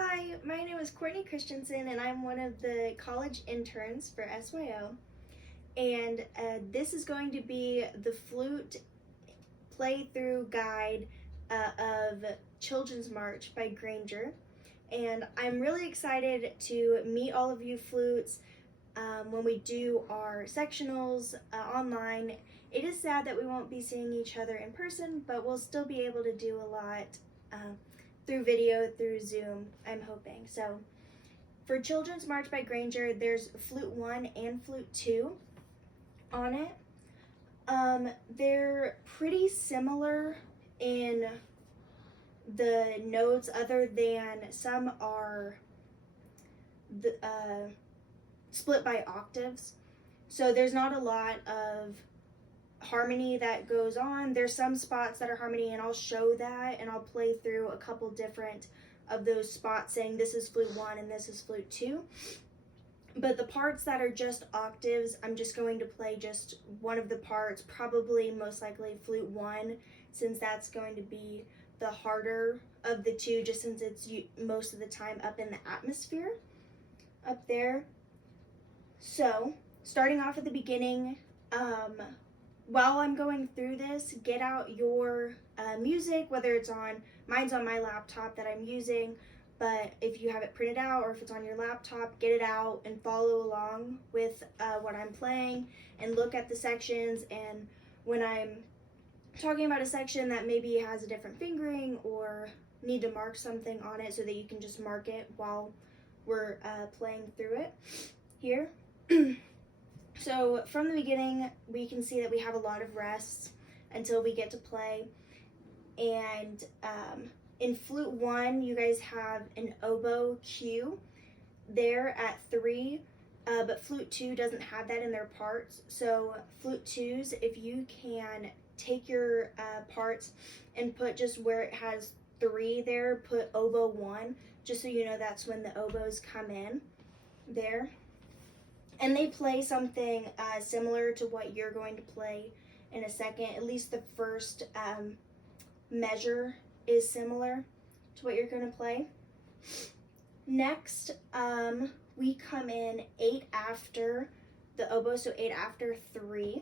Hi, my name is Kourtney Christensen and I'm one of the college interns for SYO. And this is going to be the flute playthrough guide of Children's March by Grainger. And I'm really excited to meet all of you flutes when we do our sectionals online. It is sad that we won't be seeing each other in person, but we'll still be able to do a lot through video, through Zoom, I'm hoping. So for Children's March by Grainger, there's Flute 1 and Flute 2 on it. They're pretty similar in the notes, other than some are split by octaves. So there's not a lot of harmony that goes on. There's some spots that are harmony, and I'll show that, and I'll play through a couple different of those spots saying this is Flute 1 and this is Flute 2. But the parts that are just octaves, I'm just going to play just one of the parts, probably most likely Flute 1, since that's going to be the harder of the two, just since it's most of the time up in the atmosphere up there. So starting off at the beginning, while I'm going through this, get out your music, whether it's mine's on my laptop that I'm using, but if you have it printed out or if it's on your laptop, get it out and follow along with what I'm playing and look at the sections. And when I'm talking about a section that maybe has a different fingering or need to mark something on it so that you can just mark it while we're playing through it here. So from the beginning, we can see that we have a lot of rests until we get to play. And in Flute 1, you guys have an oboe cue there at 3, but Flute 2 doesn't have that in their parts. So Flute 2s, if you can take your parts and put just where it has 3 there, put oboe 1, just so you know that's when the oboes come in there. And they play something similar to what you're going to play in a second. At least the first measure is similar to what you're going to play. Next, we come in 8 after the oboe, so 8 after 3.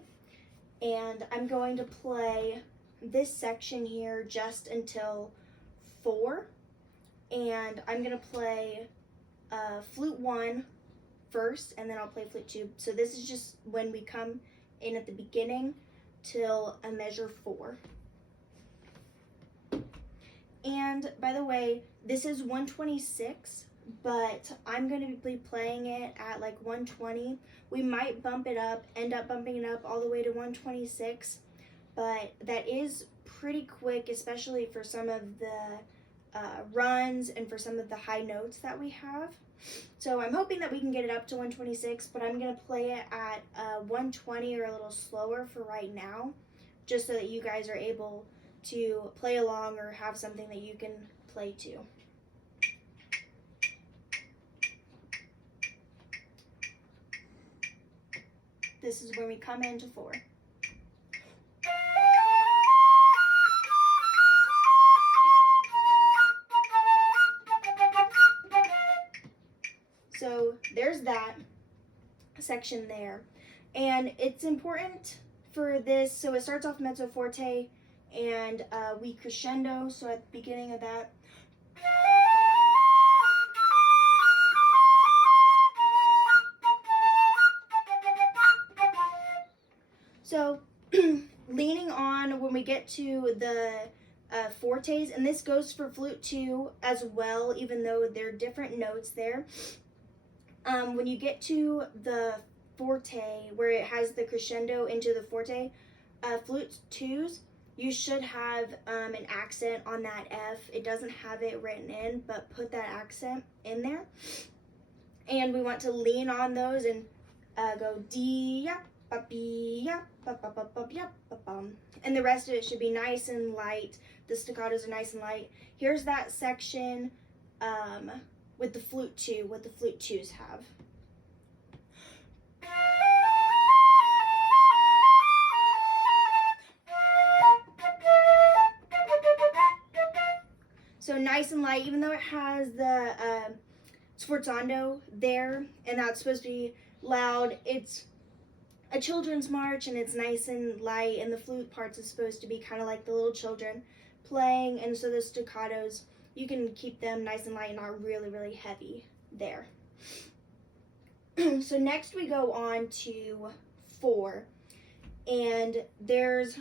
And I'm going to play this section here just until 4. And I'm going to play Flute 1 first, and then I'll play Flute 2. So this is just when we come in at the beginning till a measure 4. And by the way, this is 126, but I'm going to be playing it at like 120. We might bump it up, end up bumping it up all the way to 126, but that is pretty quick, especially for some of the runs and for some of the high notes that we have. So I'm hoping that we can get it up to 126, but I'm going to play it at 120 or a little slower for right now, just so that you guys are able to play along or have something that you can play to. This is when we come into 4. So there's that section there. And it's important for this, so it starts off mezzo forte and we crescendo, so at the beginning of that. So leaning on when we get to the fortes, and this goes for Flute 2 as well, even though they're different notes there. When you get to the forte, where it has the crescendo into the forte, Flute 2s, you should have an accent on that F. It doesn't have it written in, but put that accent in there. And we want to lean on those and go D, ya, ba, B, ya, ba, ba, ba, ba, ya, ba, bum. And the rest of it should be nice and light. The staccatos are nice and light. Here's that section with the Flute 2, what the Flute 2s have. So nice nice and light, even though it has the sforzando there, and that's supposed to be loud. It's a children's march, and it's nice and light, and the flute parts is supposed to be kind of like the little children playing, and so the staccatos, you can keep them nice and light and not really, really heavy there. So next we go on to 4, and there's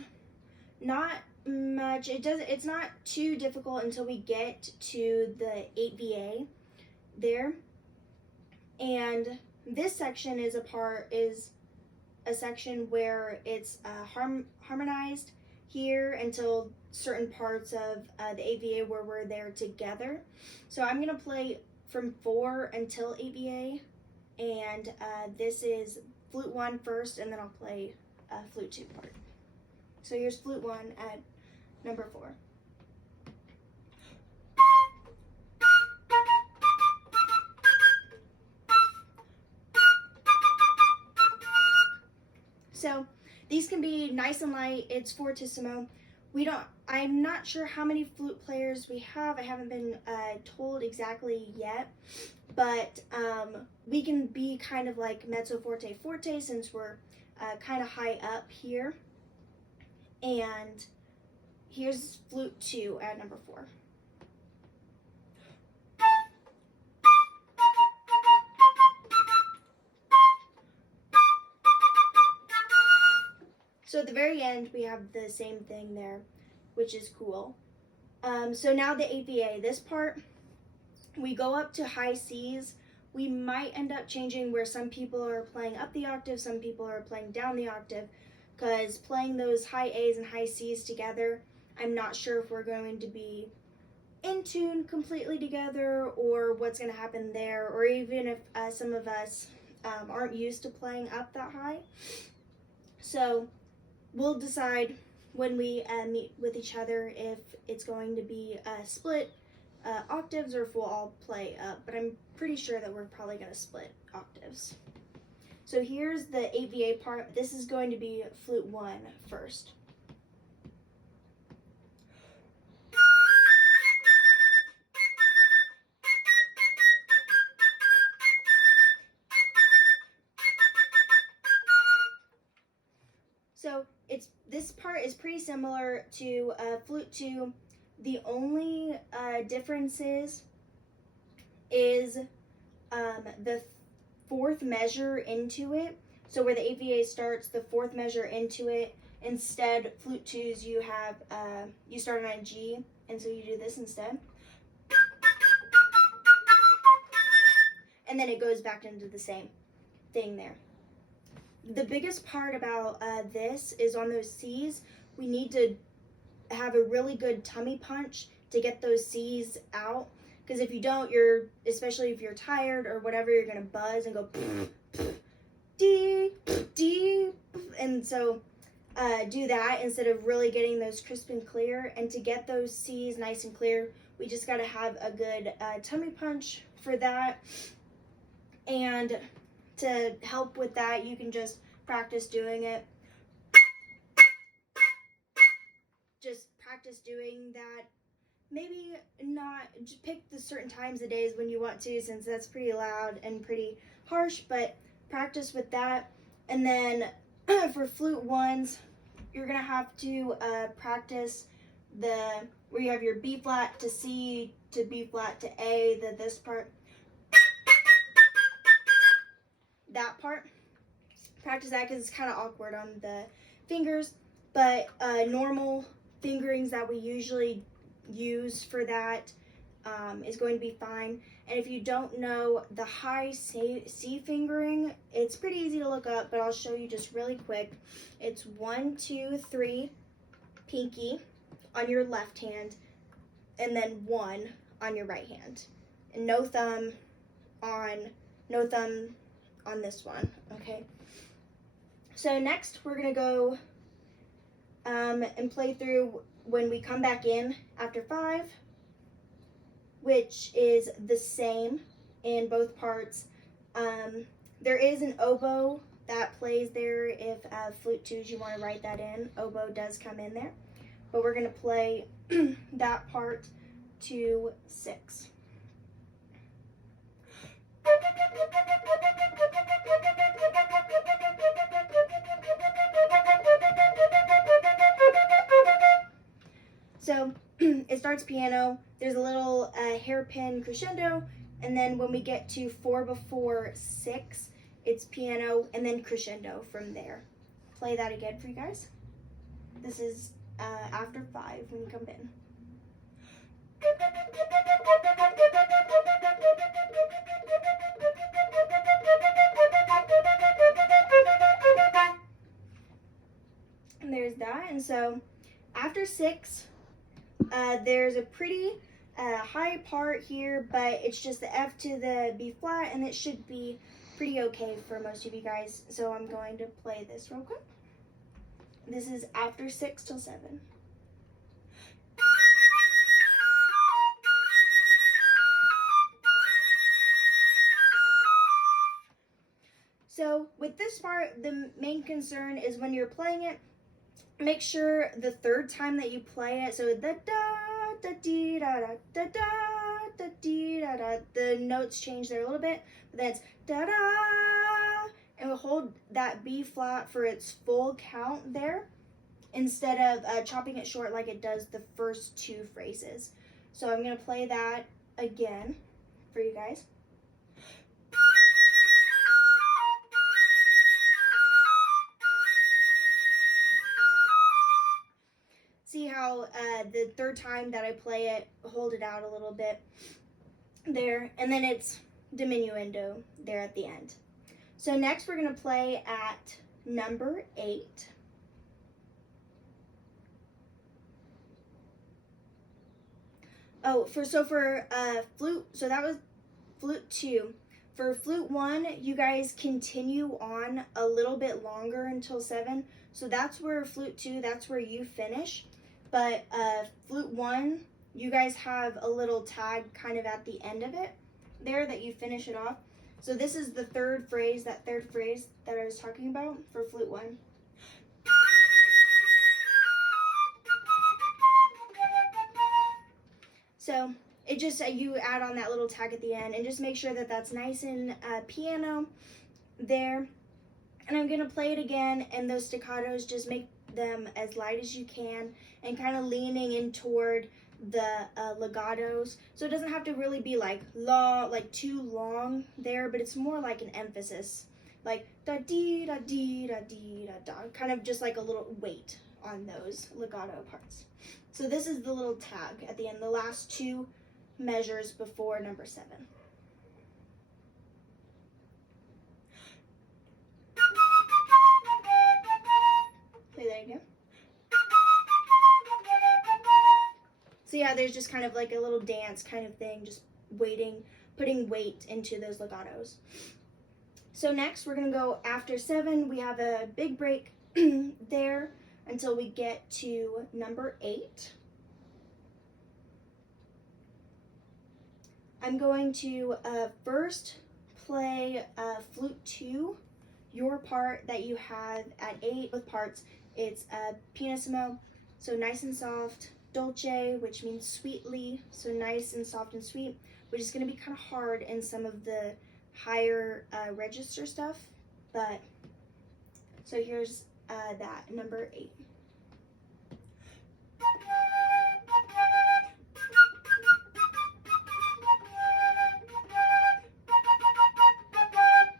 not much, it's not too difficult until we get to the 8VA there. And this section is a section where it's harmonized here until certain parts of the 8VA where we're there together. So I'm gonna play from 4 until 8VA, and this is flute 1 first, and then I'll play flute 2 part. So here's flute 1 at number 4. So these can be nice and light. It's fortissimo. I'm not sure how many flute players we have. I haven't been told exactly yet, but we can be kind of like mezzo forte forte since we're kind of high up here. And here's flute 2 at number 4. So at the very end, we have the same thing there, which is cool. So now the 8VA, this part, we go up to high C's. We might end up changing where some people are playing up the octave, some people are playing down the octave, because playing those high A's and high C's together, I'm not sure if we're going to be in tune completely together or what's going to happen there, or even if some of us aren't used to playing up that high. So we'll decide when we meet with each other if it's going to be split octaves or if we'll all play up, but I'm pretty sure that we're probably going to split octaves. So here's the 8VA part. This is going to be flute 1 first. So this part is pretty similar to flute 2. The only differences is the 4th measure into it. So where the 8VA starts, the 4th measure into it. Instead, flute 2s, you have you start on a G, and so you do this instead. And then it goes back into the same thing there. The biggest part about this is on those C's, we need to have a really good tummy punch to get those C's out. Because if you don't, especially if you're tired or whatever, you're going to buzz and go D, D. And so do that instead of really getting those crisp and clear. And to get those C's nice and clear, we just got to have a good tummy punch for that. And to help with that, you can just practice doing it. Just practice doing that. Maybe not, just pick the certain times of days when you want to, since that's pretty loud and pretty harsh, but practice with that. And then for flute 1s, you're gonna have to practice where you have your B flat to C to B flat to A, this part. That part, practice that because it's kind of awkward on the fingers, but normal fingerings that we usually use for that is going to be fine. And if you don't know the high C fingering, it's pretty easy to look up, but I'll show you just really quick. It's 1, 2, 3, pinky on your left hand, and then 1 on your right hand, and no thumb on this one, okay? So next we're gonna go and play through when we come back in after 5, which is the same in both parts. There is an oboe that plays there. If flute 2s, you want to write that in. Oboe does come in there, but we're gonna play that part to 6. So it starts piano, there's a little hairpin crescendo, and then when we get to 4 before 6, it's piano and then crescendo from there. Play that again for you guys. This is after 5 when you come in. And there's that. And so after 6, there's a pretty high part here, but it's just the F to the B flat, and it should be pretty okay for most of you guys. So I'm going to play this real quick. This is after 6 till 7. So with this part, the main concern is when you're playing it, make sure the third time that you play it, so the da da dee da da da da da dee da da, the notes change there a little bit, but then it's da da, and we'll hold that B flat for its full count there, instead of chopping it short like it does the first 2 phrases. So I'm gonna play that again for you guys. See how the third time that I play it, hold it out a little bit there, and then it's diminuendo there at the end. So next we're going to play at number 8. Oh, for flute, so that was flute 2. For flute 1, you guys continue on a little bit longer until 7. So that's where flute 2, that's where you finish. But flute 1, you guys have a little tag kind of at the end of it there that you finish it off. So this is the third phrase, that third phrase that I was talking about for flute 1. So it just, you add on that little tag at the end, and just make sure that that's nice and piano there. And I'm gonna play it again, and those staccatos, just make them as light as you can, and kind of leaning in toward the legatos. So it doesn't have to really be like long, like too long there, but it's more like an emphasis, like da dee da dee da dee da da, kind of just like a little weight on those legato parts. So this is the little tag at the end, the last 2 measures before number 7. Play that again. So yeah, there's just kind of like a little dance kind of thing, just waiting, putting weight into those legatos. So next we're gonna go after 7. We have a big break there until we get to number 8. I'm going to first play flute 2, your part that you have at 8 with parts. It's pianissimo, so nice and soft, dolce, which means sweetly, so nice and soft and sweet, which is going to be kind of hard in some of the higher register stuff, but so here's that, number 8.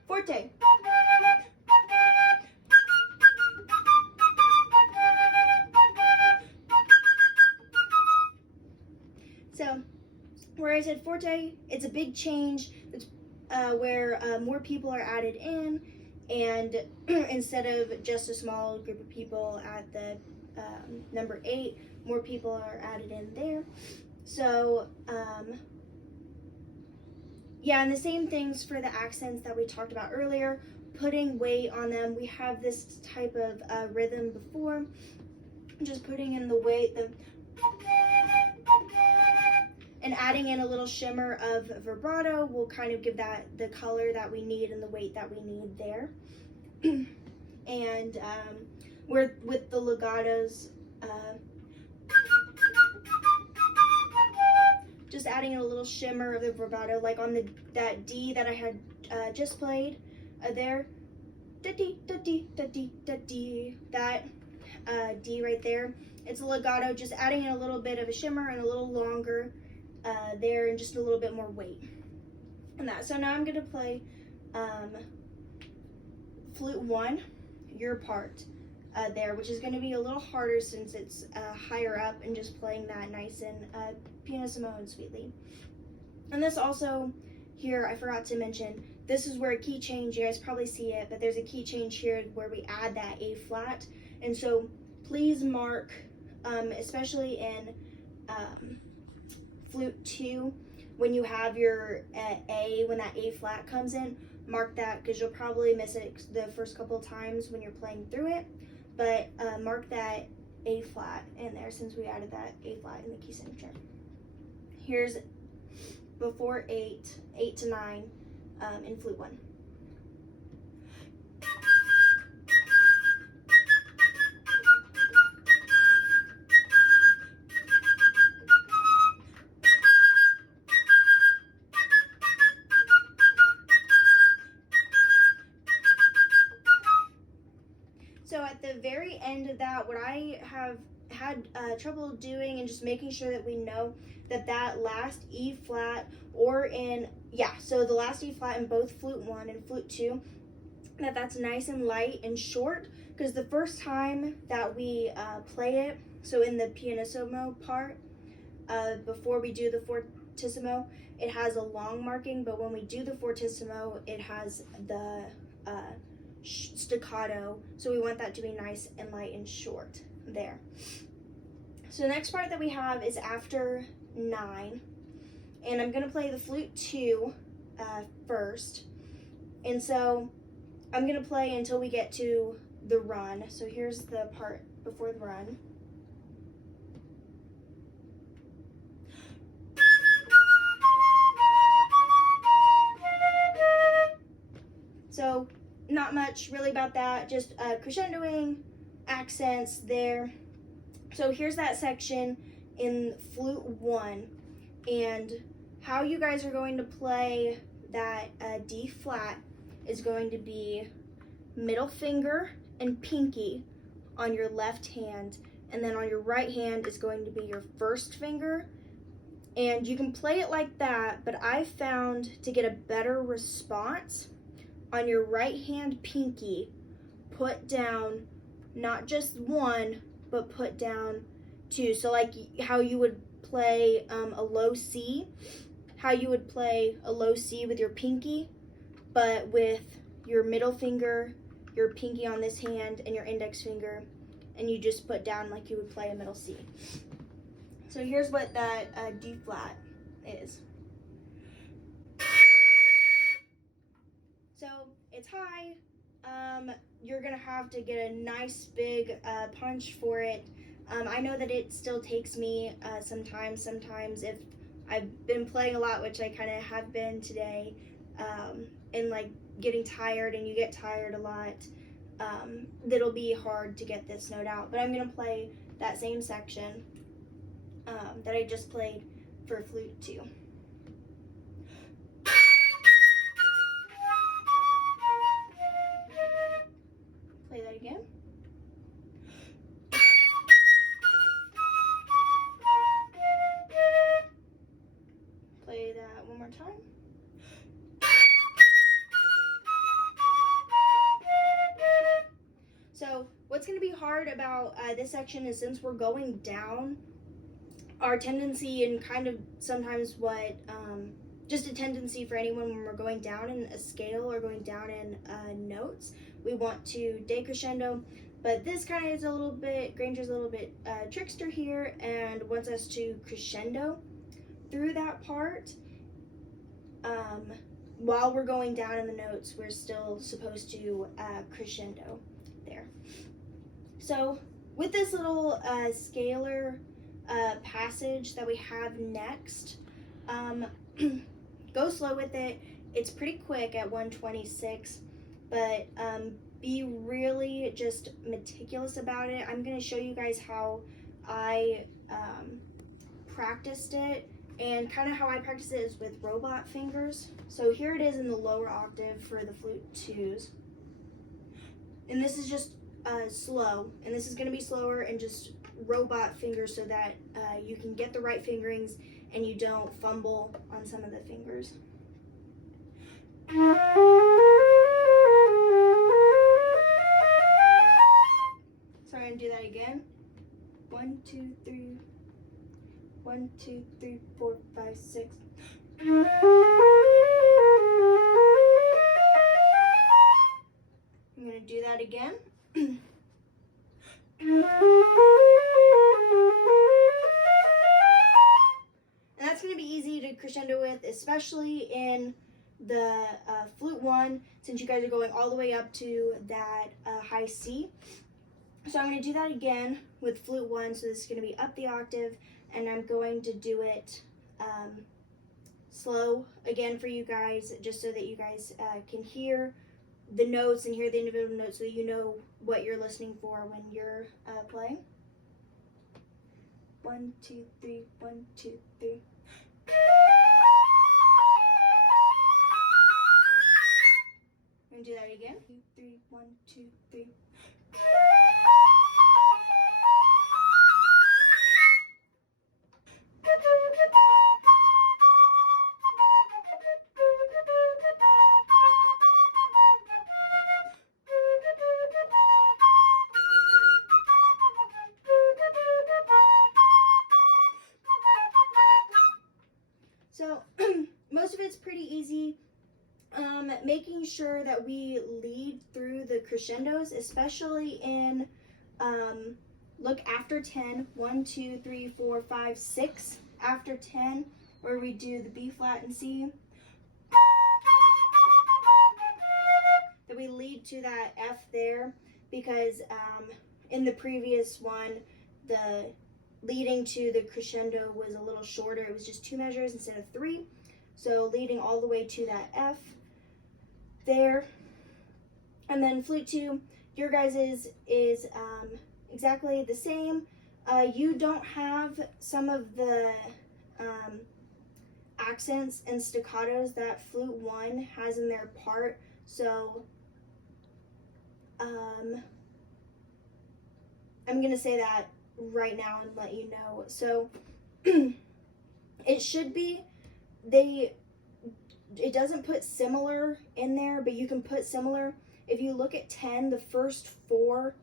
Forte. So, where I said forte, it's a big change. It's where more people are added in, and instead of just a small group of people at the number 8, more people are added in there. So, yeah, and the same things for the accents that we talked about earlier, putting weight on them. We have this type of rhythm before, just putting in the weight, and adding in a little shimmer of vibrato will kind of give that the color that we need and the weight that we need there. And we're with the legatos, just adding in a little shimmer of the vibrato, like on that D that I had just played there. Da-dee, da-dee, da-dee, da-dee. That D right there. It's a legato, just adding in a little bit of a shimmer and a little longer there, and just a little bit more weight. And that. So now I'm gonna play flute 1, your part there, which is gonna be a little harder since it's higher up and just playing that nice and pianissimo and sweetly. And this also here, I forgot to mention, this is where a key change, you guys probably see it, but there's a key change here where we add that A flat. And so please mark, especially in flute 2, when you have your A, when that A flat comes in, mark that, because you'll probably miss it the first couple times when you're playing through it. But mark that A flat in there since we added that A flat in the key signature. Here's before 8 to 9 in flute 1. So at the very end of that, what I have had trouble doing and just making sure that we know that last E flat, or in, so the last E flat in both flute 1 and flute 2, that's nice and light and short, because the first time that we play it, so in the pianissimo part, before we do the fortissimo, it has a long marking, but when we do the fortissimo, it has the staccato, so we want that to be nice and light and short there. So the next part that we have is after 9, and I'm gonna play the flute 2 first, and so I'm gonna play until we get to the run. So here's the part before the run. So not much really about that, just crescendoing, accents there. So here's that section in flute 1, and how you guys are going to play that D flat is going to be middle finger and pinky on your left hand, and then on your right hand is going to be your first finger. And you can play it like that, but I found to get a better response, on your right hand pinky, put down not just 1, but put down 2. So like how you would play a low C, how you would play a low C with your pinky, but with your middle finger, your pinky on this hand, and your index finger, and you just put down like you would play a middle C. So here's what that D flat is. So it's high. You're gonna have to get a nice big punch for it. I know that it still takes me sometimes if I've been playing a lot, which I kind of have been today, and like getting tired, and you get tired a lot, it'll be hard to get this note out. But I'm gonna play that same section that I just played for flute 2. Play that again. Play that one more time. So what's going to be hard about this section is, since we're going down, our tendency, and kind of sometimes what, just a tendency for anyone when we're going down in a scale or going down in notes, we want to decrescendo. But this kind of is a little bit, Grainger's a little bit trickster here, and wants us to crescendo through that part. While we're going down in the notes, we're still supposed to crescendo there. So with this little scalar passage that we have next, go slow with it. It's pretty quick at 126, but be really just meticulous about it. I'm going to show you guys how I practiced it And kind of how I practice it is with robot fingers. So here it is in the lower octave for the flute 2s. And this is just slow, and this is going to be slower and just robot fingers so that you can get the right fingerings and you don't fumble on some of the fingers. So I'm going to do that again. 1, 2, 3. 1, 2, 3, 4, 5, 6. I'm going to do that again. And that's going to be easy to crescendo with, especially in the flute 1, since you guys are going all the way up to that high C. So I'm going to do that again with flute 1, so this is going to be up the octave, and I'm going to do it slow again for you guys, just so that you guys can hear the notes and hear the individual notes so that you know what you're listening for when you're playing. 1, 2, 3, 1, 2, 3. I'm going to do that again. 2, 3, 1, 2, 3. So most of it's pretty easy. Making sure that we lead through the crescendos, especially in look after 10, 1, 2, 3, 4, 5, 6 after 10, where we do the B flat and C. That we lead to that F there, because in the previous one, the leading to the crescendo was a little shorter. It was just 2 measures instead of 3. So leading all the way to that F there. And then flute 2, your guys' is exactly the same. You don't have some of the accents and staccatos that flute 1 has in their part. So I'm gonna say that right now and let you know. So it should be, it doesn't put similar in there, but you can put similar. If you look at 10, the first 4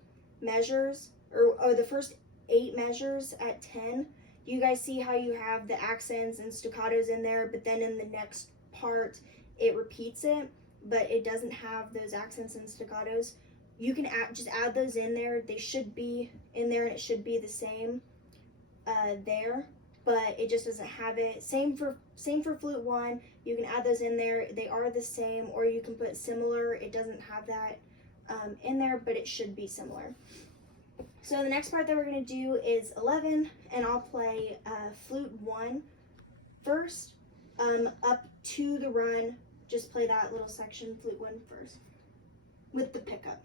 measures, or the first 8 measures at 10, you guys see how you have the accents and staccatos in there, but then in the next part it repeats it, but it doesn't have those accents and staccatos. You can just add those in there. They should be in there, and it should be the same there, but it just doesn't have it. Same for flute 1. You can add those in there. They are the same, or you can put similar. It doesn't have that in there, but it should be similar. So the next part that we're going to do is 11, and I'll play flute 1 first, up to the run. Just play that little section, flute 1 first, with the pickup.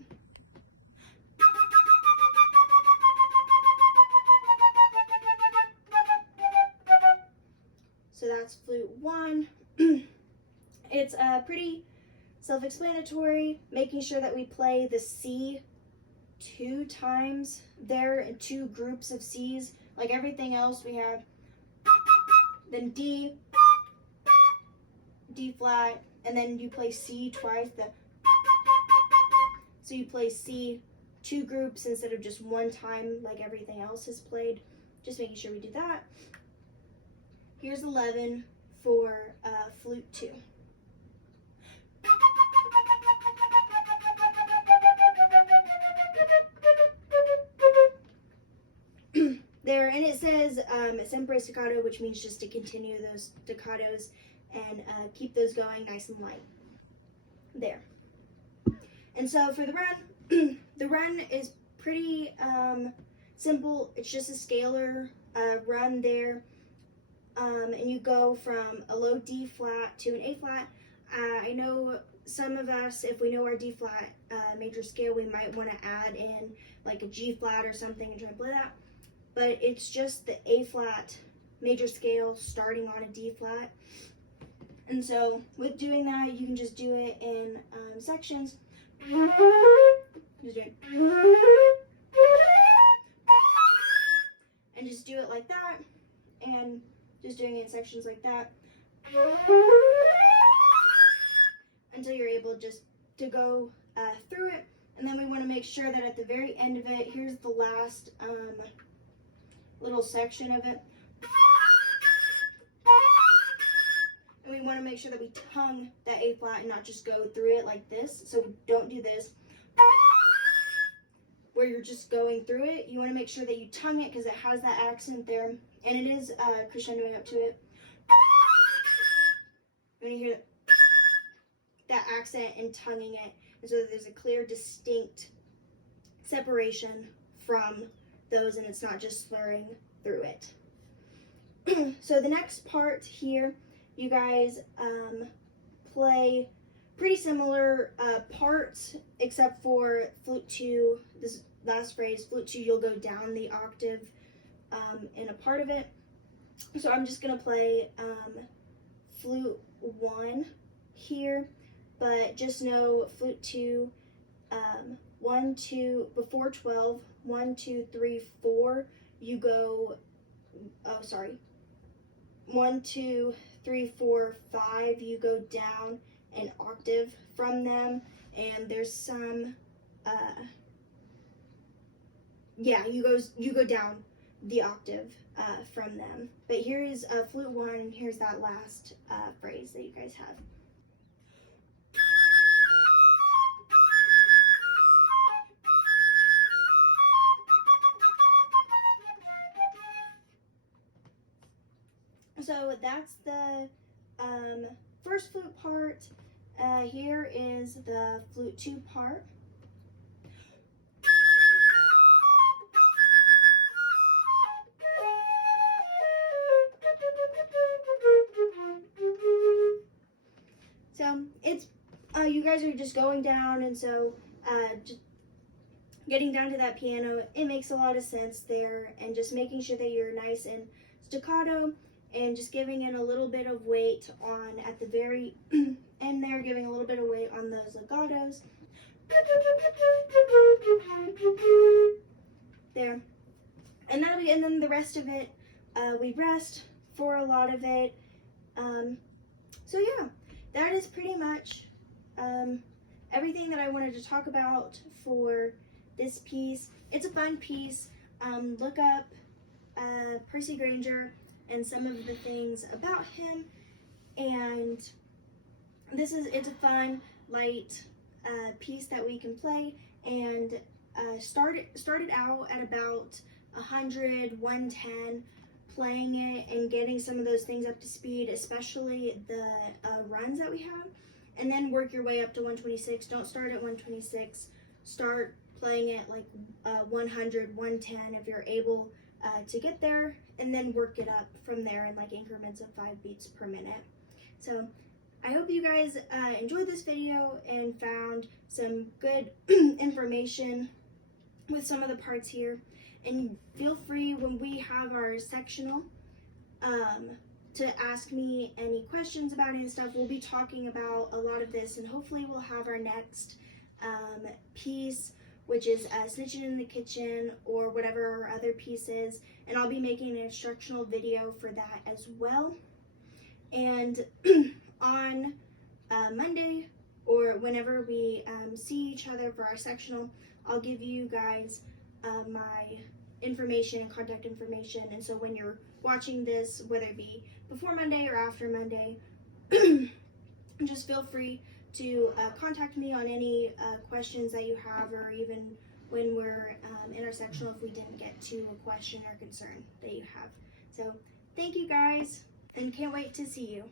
So that's flute 1. It's pretty self-explanatory, making sure that we play the C 2 times there, in 2 groups of C's. Like everything else, we have then D, D flat, and then you play C twice. So you play C 2 groups instead of just 1 time like everything else is played. Just making sure we do that. Here's 11 for flute 2. There, and it says sempre staccato, which means just to continue those staccatos and keep those going nice and light. There. And so for the run, the run is pretty simple. It's just a scalar run there. And you go from a low D flat to an A flat. I know some of us, if we know our D flat major scale, we might want to add in like a G flat or something and try to play that. But it's just the A flat major scale starting on a D flat. And so with doing that, you can just do it in sections. Just do it. And just do it like that, and just doing it in sections like that until you're able just to go through it. And then we want to make sure that at the very end of it, here's the last little section of it. And we want to make sure that we tongue that A flat and not just go through it like this. So don't do this where you're just going through it. You want to make sure that you tongue it because it has that accent there, and it is crescendoing up to it. When you hear that accent and tonguing it, and so that there's a clear, distinct separation from those, and it's not just slurring through it. So the next part here, you guys play pretty similar parts, except for flute 2, this last phrase, flute 2, you'll go down the octave in a part of it. So I'm just going to play flute 1 here, but just know flute 2, 1, 2, before 12, 1, 2, 3, 4, you go, 1, 2, 3, 4, 5, you go down an octave from them, and there's some you go down the octave from them. But here is flute 1, and here's that last phrase that you guys have. So that's the first flute part. Here is the flute 2 part. So it's you guys are just going down, and so just getting down to that piano, it makes a lot of sense there, and just making sure that you're nice and staccato, and just giving it a little bit of weight on at the very end there, giving a little bit of weight on those legatos. There. And that'll be, and then the rest of it, we rest for a lot of it. So yeah, that is pretty much everything that I wanted to talk about for this piece. It's a fun piece. Look up Percy Grainger and some of the things about him, and it's a fun, light piece that we can play, and started out at about 100, 110, playing it and getting some of those things up to speed, especially the runs that we have, and then work your way up to 126. Don't start at 126, start playing it like 100, 110 if you're able to get there, and then work it up from there in like increments of 5 beats per minute. So I hope you guys enjoyed this video and found some good information with some of the parts here. And feel free when we have our sectional to ask me any questions about it and stuff. We'll be talking about a lot of this, and hopefully we'll have our next piece, which is Snitching in the Kitchen, or whatever our other piece is, and I'll be making an instructional video for that as well. And on Monday, or whenever we see each other for our sectional, I'll give you guys my information and contact information, and so when you're watching this, whether it be before Monday or after Monday, just feel free to contact me on any questions that you have, or even when we're in our sectional if we didn't get to a question or concern that you have. So thank you guys, and can't wait to see you.